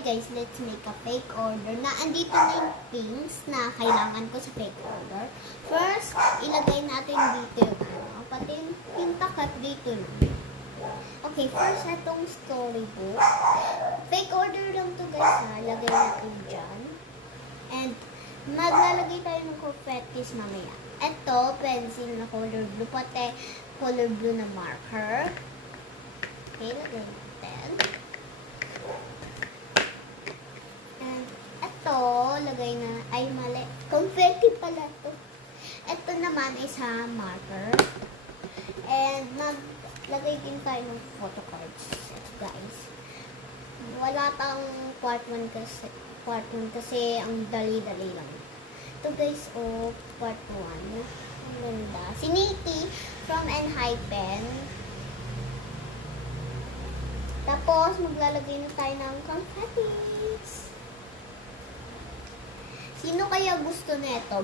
guys, let's make a fake order na andito na yung things na kailangan ko sa fake order. First, ilagay natin dito yung ano, pati yung takat dito na. Okay, first itong storybook. Fake order lang to guys ha, lagay natin dyan. And maglalagay tayo ng confettis mamaya. Ito, pencil na color blue, pati color blue na marker. Okay, lagay natin. And ito, lagay na, ay mali, confetti pala to. Ito naman ay sa marker. And maglagay din tayo ng photo cards, guys. Wala tang part 1 kasi ang dali-dali lang. Ito guys, oh, part 1. Ang ganda. Si Nikki from Enhypen. Tapos, maglalagay na tayo ng confettis. Sino kaya gusto nito?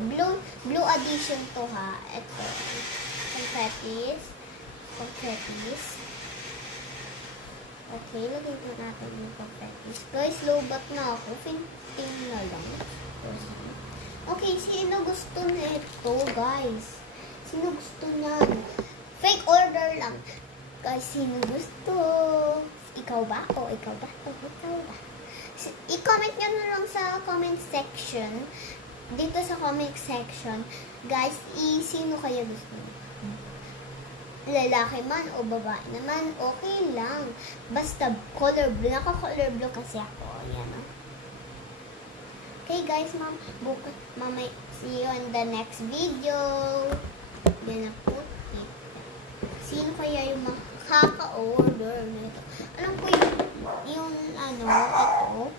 Blue edition to ha. Ito. Confettis. Confettis. Okay, lagay ko natin yung confettis. Guys, lobat na ako. Finting na lang. Okay, sino gusto nito, guys? Sino gusto niyan? Fake order lang. Guys, sino gusto? Ikaw ba? O ikaw ba? O ikaw ba? I-comment nyo na lang sa comment section. Dito sa comment section. Guys, sino kaya gusto nyo? Lalaki man o babae naman, okay lang. Basta color blue. Naka-color blue kasi ako. Ayan o. Okay guys, mamay, see you in the next video. Yan na po. Sino kaya yung makaka-order nito? Alam ko yung ano, ito,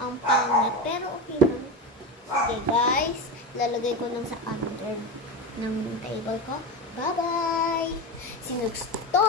ang pangit. Pero okay lang. Sige guys, lalagay ko lang sa under ng table ko. Bye-bye! Sino gusto?